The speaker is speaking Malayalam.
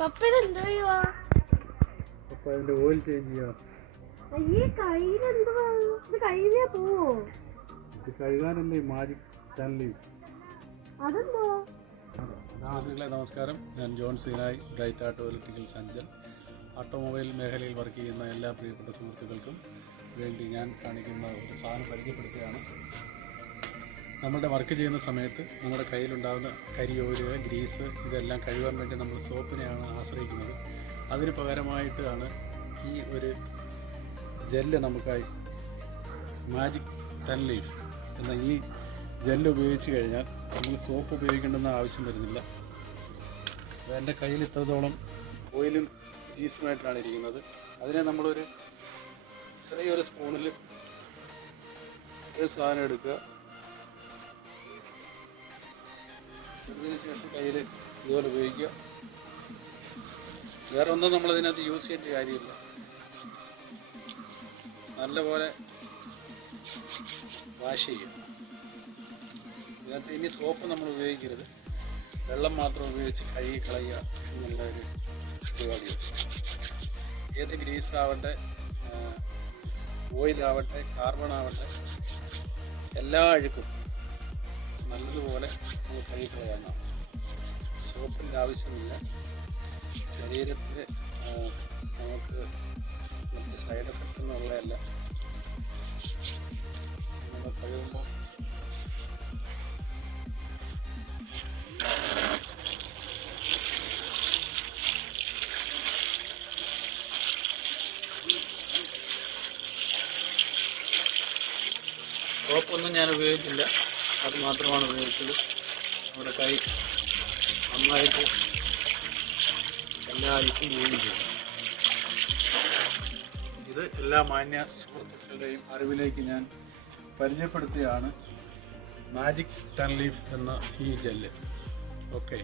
പപ്പ എന്തോ ചെയ്യുവാ? പപ്പ അതിന്റെ ഓയിൽ ചേഞ്ച് ചെയ്യാം. അയ്യേ കയ്യിലെന്തുവാ? ഇത് കയ്യിലേ പോവോ? ഇത് കഴുകാനല്ലേ മാജിക് ടൺലീഫ്. അതെന്തോ? സുഹൃത്തുക്കളെ നമസ്കാരം, ഞാൻ ജോൺ സീനായി, ബ്രൈറ്റ് ആട്ടോ ഇലക്ട്രിക്കൽ സഞ്ചൽ. ഓട്ടോമൊബൈൽ മേഖലയിൽ വർക്ക് ചെയ്യുന്ന എല്ലാ പ്രിയപ്പെട്ട സുഹൃത്തുക്കൾക്കും വേണ്ടി ഞാൻ കാണിക്കുന്ന ഒരു സാധനം പരിചയപ്പെടുത്തുകയാണ്. നമ്മളുടെ വർക്ക് ചെയ്യുന്ന സമയത്ത് നമ്മുടെ കയ്യിലുണ്ടാകുന്ന കരി, ഓയിൽ, ഗ്രീസ് ഇതെല്ലാം കഴുകാൻ വേണ്ടി നമ്മൾ സോപ്പിനെയാണ് ആശ്രയിക്കുന്നത്. അതിന് പകരമായിട്ടാണ് ഈ ഒരു ജെല്ല് നമുക്കായി മാജിക് ടൺലീഫ് എന്ന ഈ ജെല്ല് ഉപയോഗിച്ച് കഴിഞ്ഞാൽ നമുക്ക് സോപ്പ് ഉപയോഗിക്കേണ്ടെന്ന ആവശ്യം വരുന്നില്ല. എൻ്റെ കയ്യിൽ ഇത്രത്തോളം ഓയിലും ഗ്രീസുമായിട്ടാണ് ഇരിക്കുന്നത്. അതിനെ നമ്മളൊരു ചെറിയൊരു സ്പൂണിൽ ഒരു സാധനം എടുക്കുക. അതിനുശേഷം കയ്യിൽ ഇതുപോലെ ഉപയോഗിക്കുക. വേറെ ഒന്നും നമ്മളതിനകത്ത് യൂസ് ചെയ്യേണ്ട കാര്യമില്ല. നല്ലപോലെ വാഷ് ചെയ്യും. ഇതിനകത്ത് ഇനി സോപ്പ് നമ്മൾ ഉപയോഗിക്കരുത്, വെള്ളം മാത്രം ഉപയോഗിച്ച് കഴുകി കളയുക എന്നുള്ള ഒരു പരിപാടിയാണ്. ഏത് ഗ്രീസാവട്ടെ, ഓയിലാവട്ടെ, കാർബൺ ആവട്ടെ, എല്ലാ അഴുക്കും നല്ലതുപോലെ നമുക്ക് കഴുകി കളയാവുന്നതാണ്. സോപ്പിൻ്റെ ആവശ്യമില്ല. ശരീരത്തിൽ നമുക്ക് മറ്റ് സൈഡ് എഫക്റ്റ് എന്നുള്ളതല്ല. നമ്മൾ കഴുകുമ്പോൾ സോപ്പൊന്നും ഞാൻ ഉപയോഗിച്ചില്ല, അത് മാത്രമാണ് ഉപയോഗിച്ചത്. നമ്മുടെ കൈ നന്നായിട്ട് എല്ലാ അഴുക്കും പോവുകയും ചെയ്യും. ഇത് എല്ലാ മാന്യ സുഹൃത്തുക്കളുടെയും അറിവിലേക്ക് ഞാൻ പരിചയപ്പെടുത്തുകയാണ് മാജിക് ടൺലീഫ് എന്ന ഈ ജെല്ല്. ഓക്കെ.